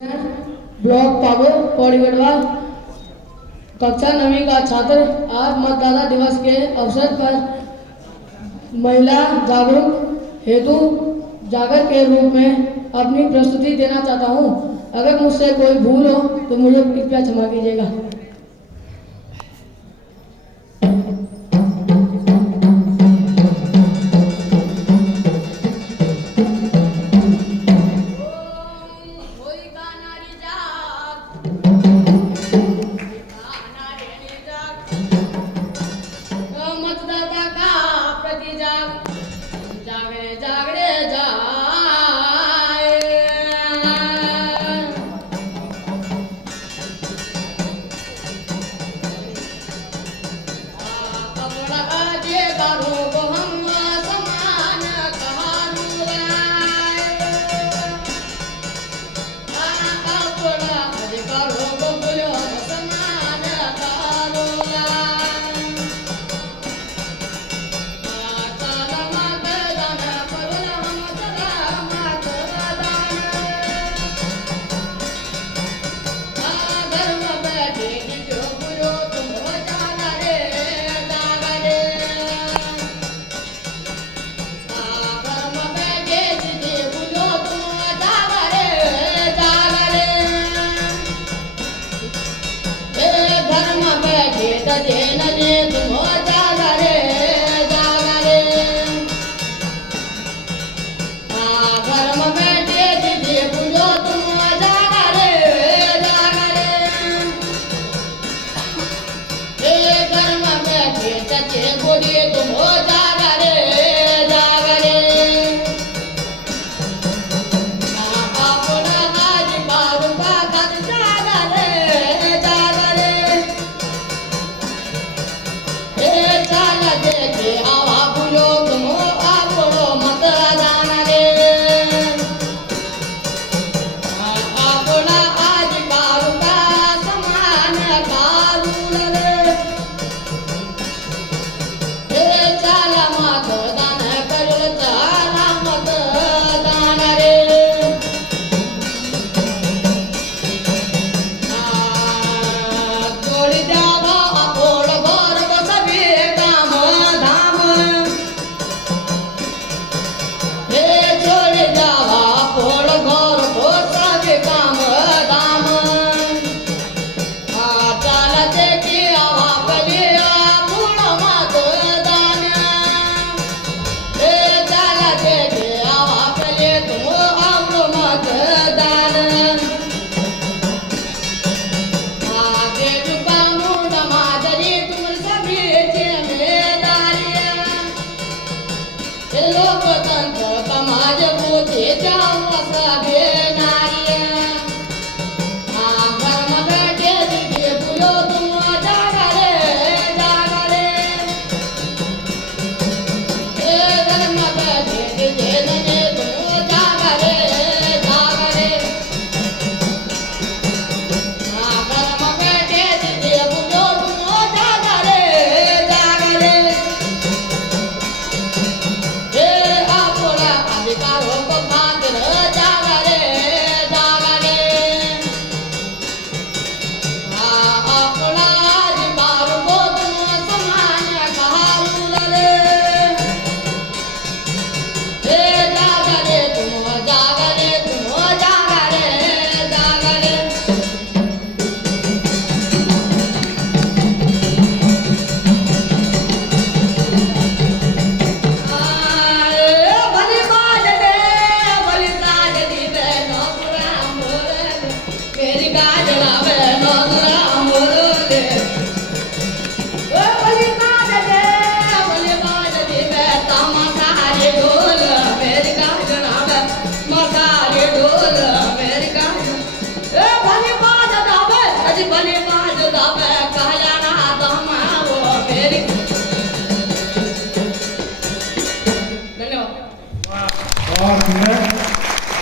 ब्लॉक पागो पौड़ी गढ़वाल कक्षा 9वीं का छात्र आज मतदाता दिवस के अवसर पर महिला जागरूक हेतु जागर के रूप में अपनी प्रस्तुति देना चाहता हूं। अगर मुझसे कोई भूल हो तो मुझे कृपया क्षमा कीजिएगा। मतदाता का प्रति जागरे जागरे जाए अपना आजे बारो को हम समान कहारू अपना आजे बारो को बोलो समान कहारू धन्यवाद।